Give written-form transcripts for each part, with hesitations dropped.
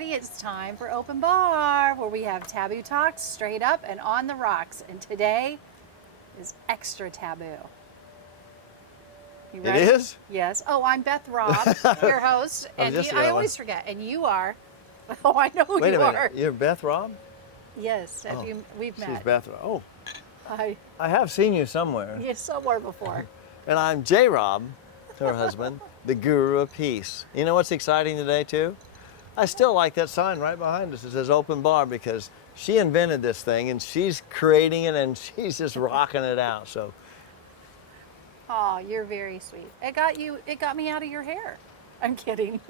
everybody. It's time for Open Bar, where we have taboo talks straight up and on the rocks. And today is extra taboo. You ready? It is? Yes. Oh, I'm Beth Robb, your host. And just I gonna- always forget. And you are. Oh, I know who Wait a you minute. are. You're Beth Robb? Yes. Oh, We've met. She's Beth Robb. Oh, I I have seen you somewhere. yeah, somewhere before. And I'm J. Robb, her husband, the guru of peace. You know what's exciting today, too? I still like that sign right behind us. It says Open Bar because she invented this thing and she's creating it and she's just rocking it out. So, Oh, you're very sweet. It got me out of your hair. I'm kidding.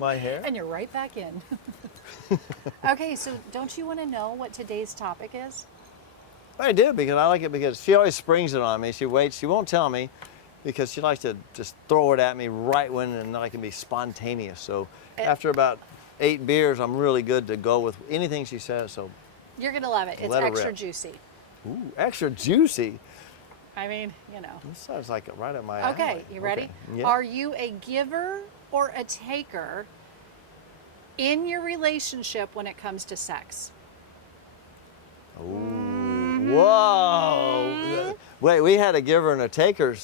my hair? And you're right back in. Okay, so don't you want to know what today's topic is? I do, because I like it because she always springs it on me. She waits, she won't tell me because she likes to just throw it at me right when and I can be spontaneous. So after about 8 beers, I'm really good to go with anything she says. So, You're going to love it. It's Let her extra rip. juicy. ooh, extra juicy. I mean, you know. This sounds like right up my alley. Okay, you ready? Okay. Yeah. Are you a giver or a taker in your relationship when it comes to sex? Ooh, whoa. Wait, we had a giver and a taker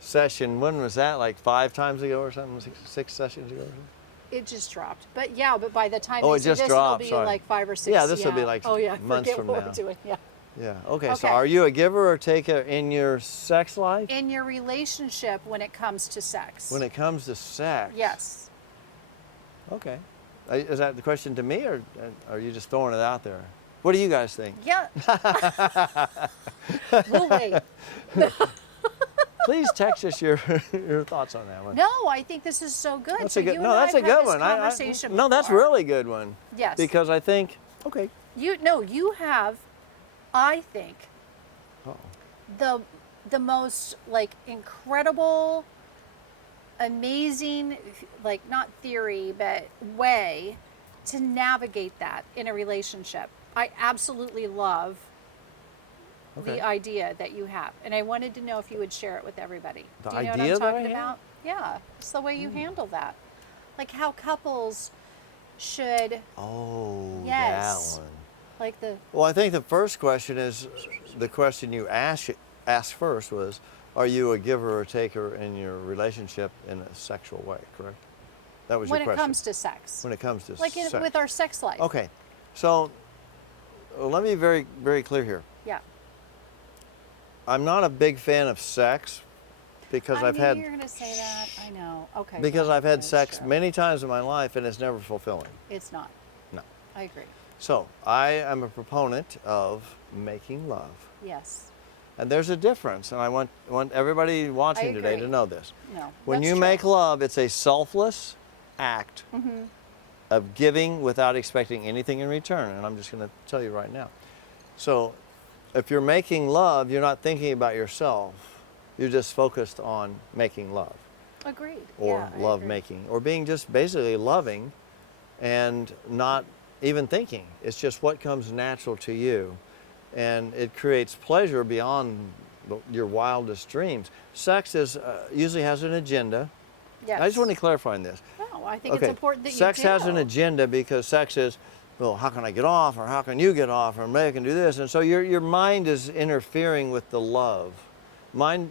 session. When was that? Like 5 times ago or something? 6 sessions ago or something? It just dropped. But yeah, but by the time Oh, you it see just this, dropped, it'll be sorry. like 5 or 6. Yeah, this will be like oh, yeah, months forget from what now. we're doing. Yeah. Yeah. Okay, so Okay. are you a giver or taker in your sex life? In your relationship when it comes to sex. When it comes to sex? Yes. Okay. Is that the question to me, or are you just throwing it out there? What do you guys think? Yeah. We'll wait. Please text us your thoughts on that one. No, I think this is so good. That's so a good. you No, and that's I a have had good this one. Conversation No, that's before. really good one. Yes. Because I think. Okay. You have, I think, Uh-oh. the most like incredible, amazing, like not theory but way to navigate that in a relationship. I absolutely love Okay. the idea that you have, and I wanted to know if you would share it with everybody. The Do you know idea what that I'm I talking have? about? Yeah, it's the way you handle that, like how couples should, Oh, Yes. that one. like the Well, I think the first question is the question you asked first was, are you a giver or taker in your relationship in a sexual way? Correct. That was when your it question. comes to sex, When it comes to like sex. with our sex life. Okay, so let me be very, very clear here. Yeah. I'm not a big fan of sex because I I've knew had you were going to say that. I know. Okay. because I've had good, sex sure. many times in my life and it's never fulfilling. It's not. No. I agree. So I am a proponent of making love, Yes. and there's a difference, and I want everybody watching today agree. to know this. No. When that's you true. make love, it's a selfless act of giving without expecting anything in return, and I'm just going to tell you right now. So if you're making love, you're not thinking about yourself. You're just focused on making love Agreed. or Yeah, I love agree. making or being just basically loving and not even thinking. It's just what comes natural to you, and it creates pleasure beyond your wildest dreams. Sex is usually has an agenda. Yes. I just want to clarify on this. No, I think it's important that Sex you do. has an agenda because sex is, well, how can I get off, or how can you get off, or maybe I can do this, and so your mind is interfering with the love.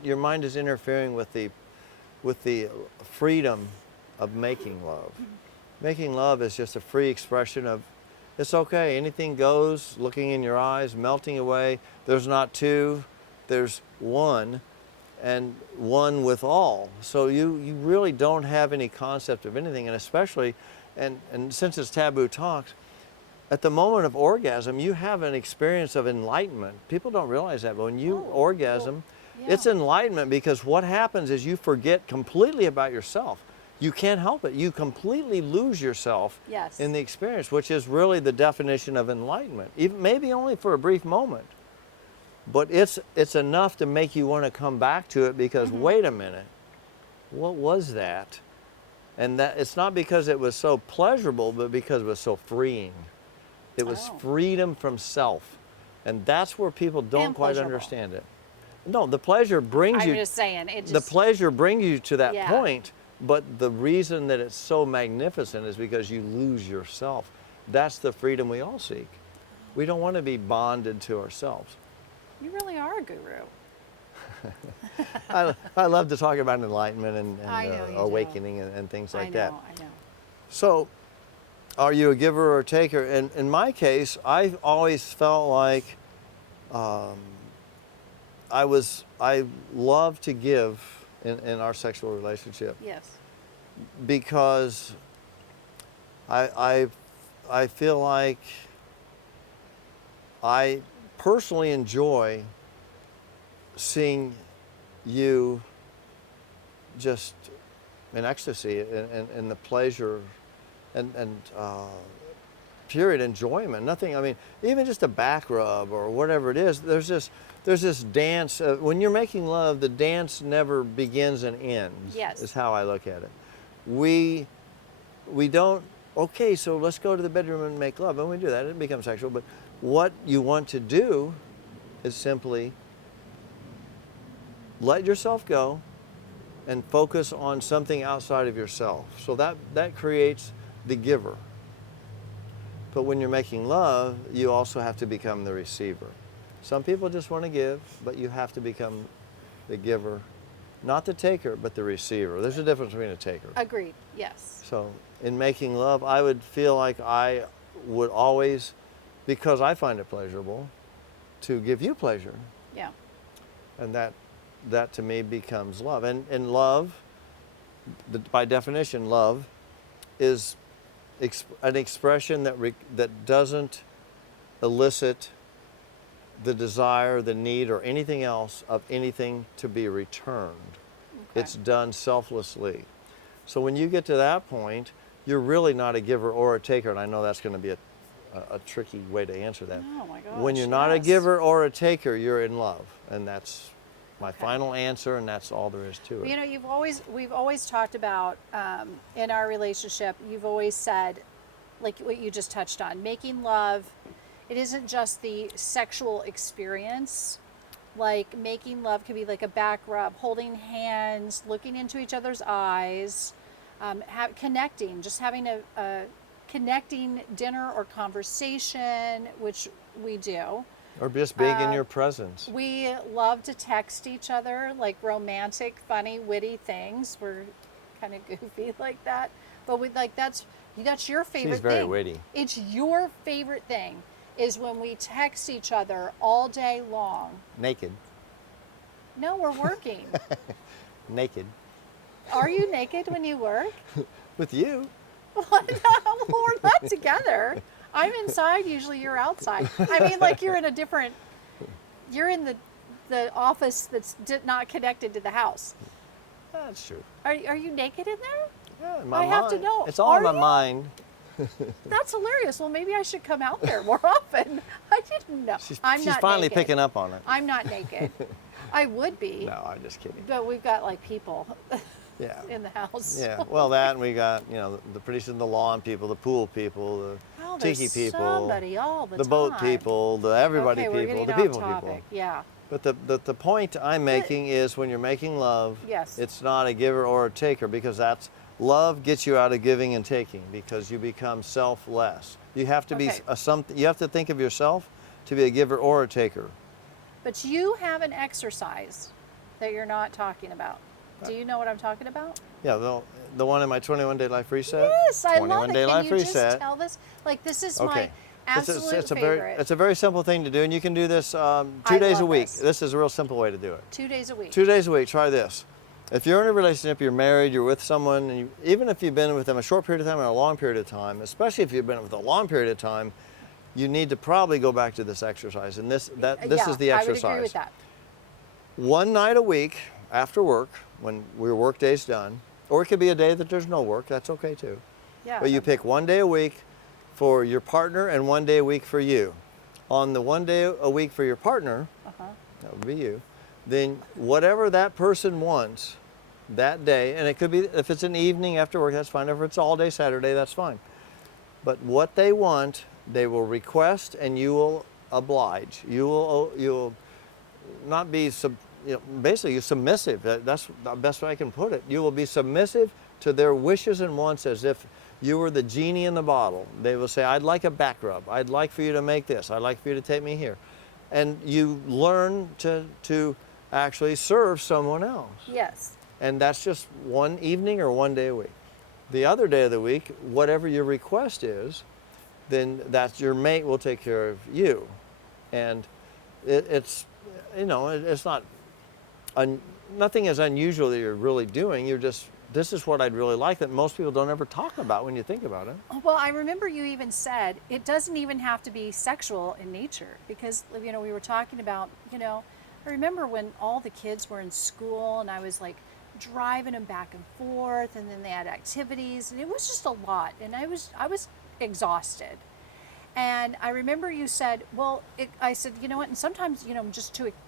Your mind is interfering with the freedom of making love. Making love is just a free expression of, it's okay, anything goes, looking in your eyes, melting away. There's not two, there's one, and one with all. So you really don't have any concept of anything, and especially, and since it's taboo talks, at the moment of orgasm, you have an experience of enlightenment. People don't realize that, but when you orgasm, yeah. it's enlightenment because what happens is you forget completely about yourself. You can't help it. You completely lose yourself Yes. in the experience, which is really the definition of enlightenment, even maybe only for a brief moment. But it's enough to make you want to come back to it because wait a minute, what was that? And that it's not because it was so pleasurable, but because it was so freeing. It was Oh. freedom from self. And that's where people don't And quite pleasurable. understand it. No, the pleasure brings I'm you just saying it. the Just, pleasure brings you to that Yeah. point, But the reason that it's so magnificent is because you lose yourself. That's the freedom we all seek. We don't want to be bonded to ourselves. You really are a guru. I love to talk about enlightenment and I know you do. awakening and things like that. I know. So, are you a giver or a taker? And in my case, I always felt like I love to give in our sexual relationship Yes. because I feel like I personally enjoy seeing you just in ecstasy and the pleasure and pure enjoyment. Nothing, I mean, even just a back rub or whatever it is, there's this dance. When you're making love, the dance never begins and ends. Yes. Is how I look at it. We don't, okay, so let's go to the bedroom and make love. And we do that, it becomes sexual. But what you want to do is simply let yourself go and focus on something outside of yourself. So that creates the giver. But when you're making love, you also have to become the receiver. Some people just want to give, but you have to become the giver. Not the taker, but the receiver. There's a difference between a taker. Agreed. Yes. So in making love, I would feel like I would always, because I find it pleasurable, to give you pleasure. Yeah. And that to me becomes love. And love, by definition, love is an expression that doesn't elicit the desire, the need, or anything else of anything to be returned. Okay. It's done selflessly. So when you get to that point, you're really not a giver or a taker, and I know that's going to be a tricky way to answer that. Oh my gosh. When you're not a yes. giver or a taker, you're in love, and that's my Okay. final answer, and that's all there is to it. You know, we've always talked about in our relationship. You've always said, like what you just touched on, making love. It isn't just the sexual experience. Like making love could be like a back rub, holding hands, looking into each other's eyes, connecting, just having a connecting dinner or conversation, which we do. Or just being in your presence. We love to text each other like romantic, funny, witty things. We're kind of goofy like that, but we like that's your favorite She's very thing. witty. It's your favorite thing is when we text each other all day long. Naked. No, we're working. Naked. Are you naked when you work? With you. Well, we're not together. I'm inside. Usually, you're outside. I mean, like you're in the office that's not connected to the house. That's true. Are you naked in there? Yeah, in my I have to mind. know. It's all in Are my you? mind. That's hilarious. Well, maybe I should come out there more often. I didn't know. She's I'm not finally naked. picking up on it. I'm not naked. I would be, No, I'm just kidding. but we've got like people Yeah. in the house. Yeah. Well, that and we got the pretty soon the lawn people, the pool people, the Oh, tiki there's people, somebody all the the time. boat people, the everybody Okay, we're people, getting the off people topic. people. Yeah. But the point I'm making is when you're making love, Yes. it's not a giver or a taker, because that's love gets you out of giving and taking, because you become selfless. You have to be Okay. you have to think of yourself to be a giver or a taker. But you have an exercise that you're not talking about. Do you know what I'm talking about? Yeah, the one in my 21-day life reset. Yes, I love it. 21-day Can life you reset. just tell this? Like this is Okay. my absolute favorite. It's a very simple thing to do, and you can do this 2 I days a love week. this. This is a real simple way to do it. 2 days a week. 2 days a week. Try this. If you're in a relationship, you're married, you're with someone, and even if you've been with them a short period of time or a long period of time, especially if you've been with a long period of time, you need to probably go back to this exercise. And this Yeah, is the I exercise. would agree with that. One night a week after work, when your work day's done, or it could be a day that there's no work, that's okay too. Yeah. But you pick one day a week for your partner and one day a week for you. On the one day a week for your partner, that would be you, then whatever that person wants that day, and it could be, if it's an evening after work, that's fine. If it's all day Saturday, that's fine. But what they want, they will request and you will oblige. You'll not be, basically you're submissive. That's the best way I can put it. You will be submissive to their wishes and wants as if you were the genie in the bottle. They will say, I'd like a back rub. I'd like for you to make this. I'd like for you to take me here. And you learn to actually serve someone else. Yes. And that's just one evening or one day a week. The other day of the week, whatever your request is, then that's your mate will take care of you. And it's, you know, it's not, nothing is unusual that you're really doing. You're just, this is what I'd really like that most people don't ever talk about when you think about it. Well, I remember you even said it doesn't even have to be sexual in nature because, you know, we were talking about, you know, I remember when all the kids were in school and I was like driving them back and forth and then they had activities and it was just a lot and I was exhausted. And I remember you said, well, I said, you know what, and sometimes, you know,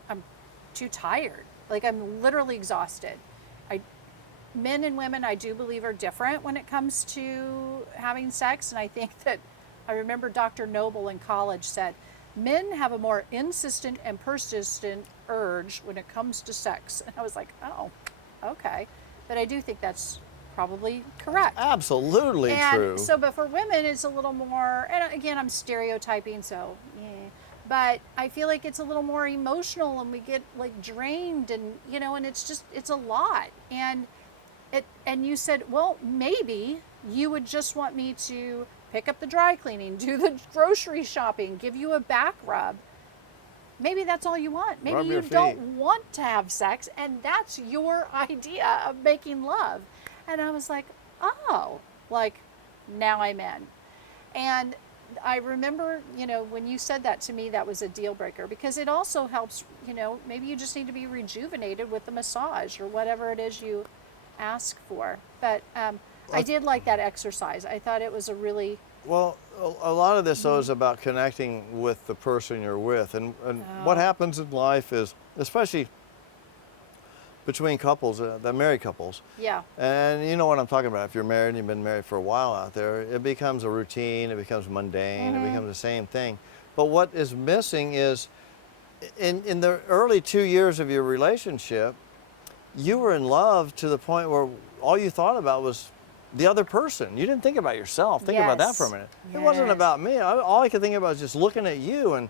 I'm too tired. Like I'm literally exhausted. Men and women, I do believe, are different when it comes to having sex. And I think that I remember Dr. Noble in college said, men have a more insistent and persistent urge when it comes to sex. And I was like, oh, okay. But I do think that's probably correct. Absolutely true. So, but for women, it's a little more, and again, I'm stereotyping, so yeah. But I feel like it's a little more emotional and we get like drained and, you know, and it's a lot. And you said, well, maybe you would just want me to pick up the dry cleaning, do the grocery shopping, give you a back rub. Maybe that's all you want. Maybe Rub you your feet. don't want to have sex and that's your idea of making love. And I was like, oh, like now I'm in. And I remember, you know, when you said that to me, that was a deal breaker because it also helps, you know, maybe you just need to be rejuvenated with the massage or whatever it is you ask for. But I did like that exercise. I thought it was a really... Well, a lot of this though is about connecting with the person you're with. And what happens in life is, especially between couples, the married couples. Yeah. And you know what I'm talking about. If you're married and you've been married for a while out there, it becomes a routine, it becomes mundane, it becomes the same thing. But what is missing is, in the early 2 years of your relationship, you were in love to the point where all you thought about was the other person. You didn't think about yourself. Think about that for a minute. It wasn't about me. All I could think about was just looking at you, and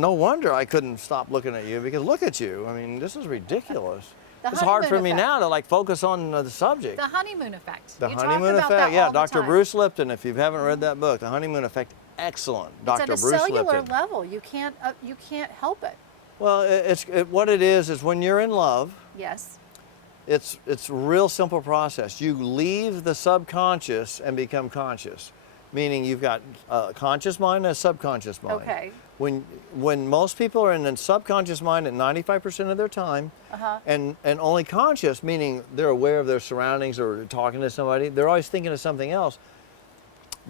no wonder I couldn't stop looking at you because look at you. I mean, this is ridiculous. It's hard for me now to like focus on the subject. The honeymoon effect. The You honeymoon talk about effect, that yeah, all the Dr. time. Bruce Lipton. If you haven't read that book, The Honeymoon Effect, excellent. It's Dr. at a Bruce cellular Lipton. level. You can't help it. Well, what it is when you're in love. Yes. It's a real simple process. You leave the subconscious and become conscious, meaning you've got a conscious mind and a subconscious mind. Okay. When most people are in the subconscious mind at 95% of their time, and only conscious, meaning they're aware of their surroundings or talking to somebody, they're always thinking of something else.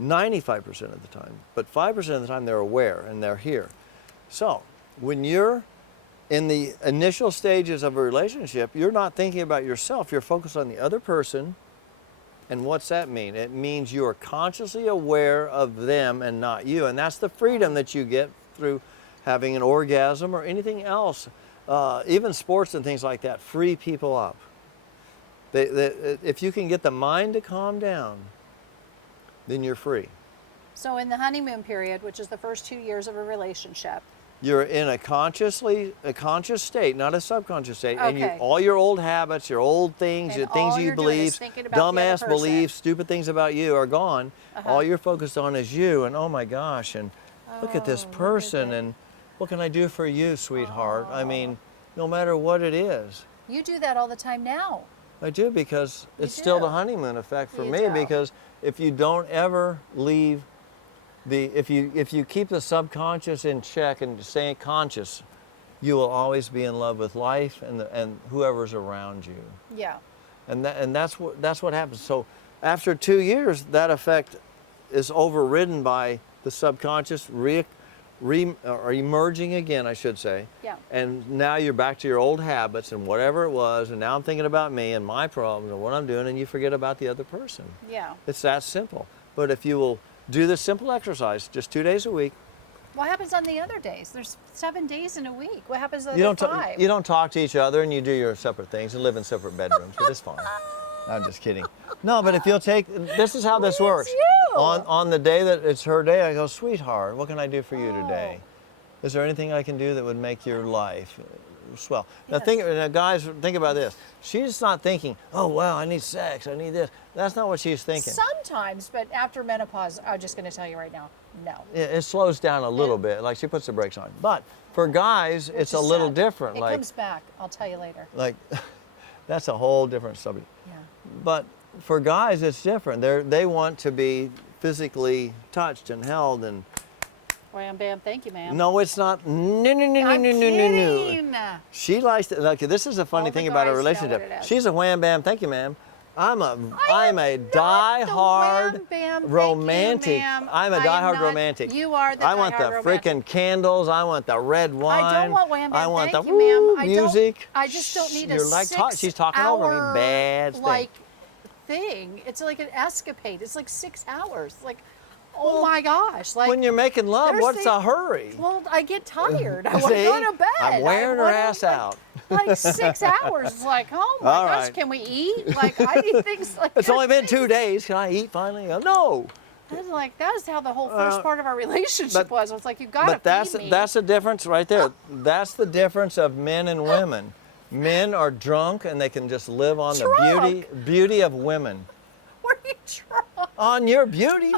95% of the time, but 5% of the time they're aware and they're here. So when you're in the initial stages of a relationship, you're not thinking about yourself, you're focused on the other person. And what's that mean? It means you are consciously aware of them and not you. And that's the freedom that you get through having an orgasm or anything else. Even sports and things like that free people up. If you can get the mind to calm down, then you're free. So in the honeymoon period, which is the first 2 years of a relationship, You're in a conscious state, not a subconscious state, and Okay. all your old habits, your old things, And your things all you you're doing is believe, thinking about the other dumbass person. beliefs, stupid things about you are gone. All you're focused on is you, and oh my gosh, and look at this look at person, that. and what can I do for you, sweetheart? I mean, no matter what it is. you do that all the time now. I do because it's still the do. honeymoon effect for You me do. because if you don't ever leave if you keep the subconscious in check and stay conscious, you will always be in love with life and whoever's around you. Yeah. And that's what happens. So after 2 years, that effect is overridden by the subconscious or emerging again, I should say. Yeah. And now you're back to your old habits and whatever it was, and now I'm thinking about me and my problems and what I'm doing, and you forget about the other person. Yeah. It's that simple. But if you will do this simple exercise, just 2 days a week. What happens on the other days? There's 7 days in a week. What happens on You the don't other 5? you don't talk to each other, and you do your separate things and live in separate bedrooms, but it's fine. I'm just kidding. No, but if you'll take, this is how this works. you? On the day that it's her day, I go, sweetheart, what can I do for you today? Oh. Is there anything I can do that would make your life swell? Now, Yes. now guys, think about this. She's not thinking, oh, wow, I need sex, I need this. That's not what she's thinking. Sometimes, but after menopause, I'm just going to tell you right now, no. It slows down a little bit, like she puts the brakes on. But for guys, it's a little different. It like, comes back. I'll tell you later. like, that's a whole different subject. Yeah. But for guys, it's different. They want to be physically touched and held and. Wham, bam, thank you, ma'am. No, it's not. No, no, no, no, I'm no, no, no, no. kidding. She likes to. Like, this is a funny All the thing about a guys know relationship. what it is. She's a wham bam, thank you, ma'am. I'm a I am die-hard not the wham bam, thank you, romantic. ma'am. I'm a I am die-hard not- romantic. You are the I want the die-hard romantic. freaking candles. I want the red wine. I don't want wham bam, I want thank the you, ma'am. woo I music. I just don't need a You're like she's talking over me. Bad thing. like thing. It's like an escapade. It's like 6 hours. Like, oh Well, my gosh! Like when you're making love, there's what's the- the hurry? well, I get tired. I want to See? go to bed. I'm wearing her wanna, ass like, out. Like 6 hours. It's like, oh my All gosh, right. can we eat? Like I need things like It's that. only been 2 days. Can I eat finally? No. That's like that is how the whole first part of our relationship but- was. It's like you gotta But feed me. that's the difference right there. That's the difference of men and women. Men are drunk and they can just live on the beauty of women. What are you trying? On your beauty.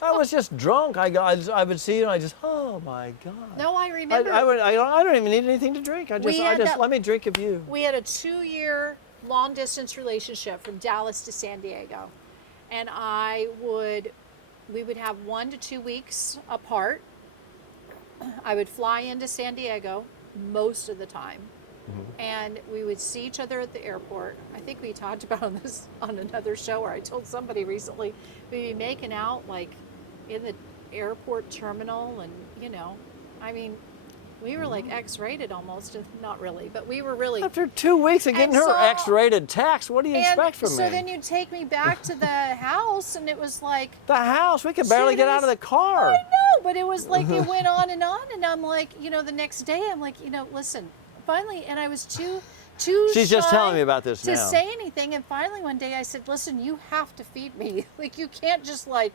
I was just drunk. I would see you and I just, oh my God. No, I remember. I don't even need anything to drink. I We just had that- let me drink of you. We had a 2-year long distance relationship from Dallas to San Diego. And we would have 1 to 2 weeks apart. I would fly into San Diego most of the time. And we would see each other at the airport. I think we talked about this on another show, or I told somebody recently, we'd be making out like in the airport terminal. And, I mean, we were like X-rated almost, if not really, but we were really. After 2 weeks of getting And her so- X-rated text, what do you expect from so me? then you'd take me back to the house, and it was like, The house, we could barely get out of the car. I know, but it was like it went on, and I'm like, the next day, I'm like, listen, finally, and I was too She's just shy telling me about this to now. say anything, and finally one day I said, listen, you have to feed me. Like, you can't just like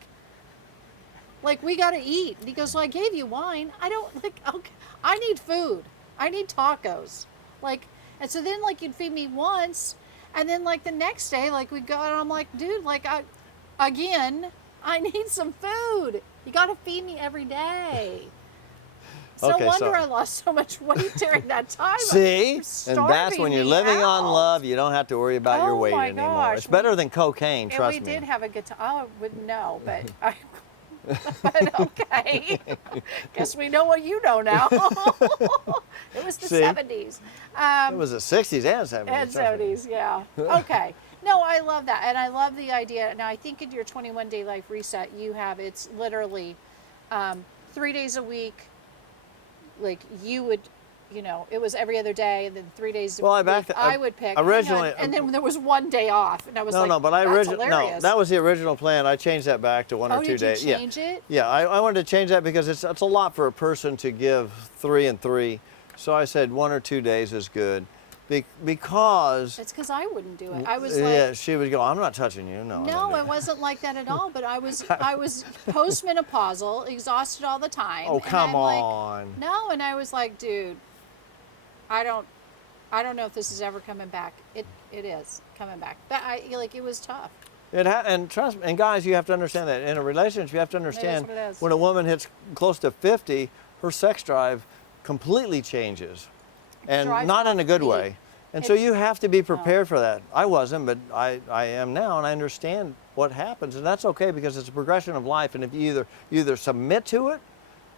we got to eat. And he goes, well, I gave you wine. I don't okay, I need food. I need tacos. Like, and so then like you'd feed me once, and then like the next day, like we go, and I'm like, dude, like I need some food. You got to feed me every day. No Okay, wonder so- I lost so much weight during that time. See? It was And that's starving when you're me living on out. love, you don't have to worry about your Oh weight my anymore. gosh. It's better than cocaine, And trust we me. did have a good time. Oh, I wouldn't know, but but okay. Guess we know what you know now. It was the See? 70s. It was the 60s and 70s. And trust me. 70s, yeah. Okay. No, I love that. And I love the idea. Now, I think in your 21-day life reset, it's literally 3 days a week. Like, you would, it was every other day, and then 3 days a Well, week I would pick. Hang on. originally- And then there was 1 day off. And I was No, but I that's originally, hilarious. that was the original plan. I changed that back to 1 or 2 did you days. change it? Yeah, I wanted to change that because it's a lot for a person to give 3 and 3. So I said 1 or 2 days is good. Because It's because I wouldn't do it. I was yeah, like, she would go, I'm not touching you. No. no, it wasn't like that at all. But I was postmenopausal, exhausted all the time. Oh, and come I'm like, on. no, and I was like, dude, I don't know if this is ever coming back. It is coming back. But it was tough. And trust me, and guys, you have to understand that in a relationship, you have to understand what it is. when a woman hits close to 50, her sex drive completely changes, and drives not in a good off way. me. And so you have to be prepared for that. I wasn't, but I am now, and I understand what happens, and that's okay because it's a progression of life. And if you either submit to it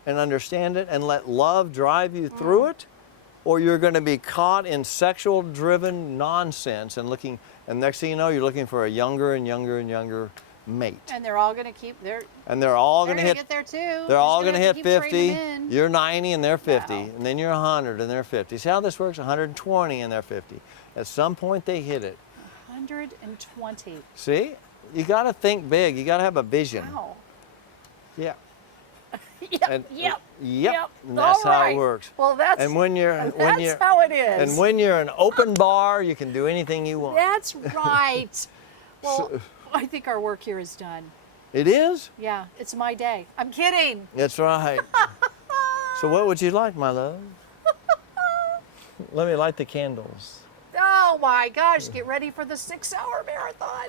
and understand it and let love drive you through it, or you're going to be caught in sexual-driven nonsense and next thing you know, you're looking for a younger and younger and younger mate. And they're all going to keep And they're all they're going going to to get there too. they're all going to hit keep trading 50. them in. You're 90 and they're 50. No. And then you're 100 and they're 50. See how this works? 120 and they're 50. At some point they hit it. 120. See? You got to think big. You got to have a vision. Wow. Yeah. Yep, yep, Yep. And that's All how right. it works. Well, that's And when you're how it is. and when you're an open bar, you can do anything you want. That's right. Well, I think our work here is done. It is? Yeah, it's my day. I'm kidding. That's right. So what would you like, my love? Let me light the candles. Oh my gosh, get ready for the 6-hour marathon.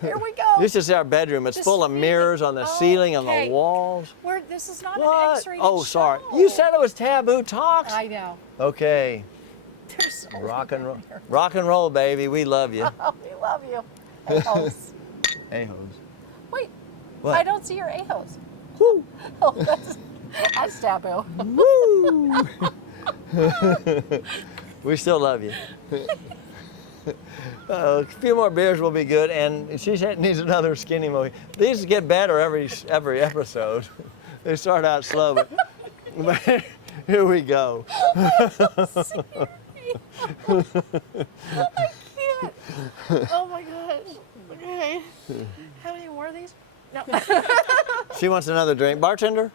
Here we go. This is our bedroom. It's Just full of really- mirrors on the ceiling, on Okay. the walls. This is not an What? X-rated Oh, sorry. show. You said it was taboo talks. I know. Okay. There's so Rock and roll. many here. Rock and roll, baby. We love you. Oh, we love you. A-holes. A-hoes. Wait, What? I don't see your A-holes. Woo. Oh, that's taboo. Woo. We still love you. A few more beers will be good, and she needs another skinny movie. These get better every episode. They start out slow, but here we go. I can't. Oh my gosh. Okay. How many more of these? No. She wants another drink. Bartender?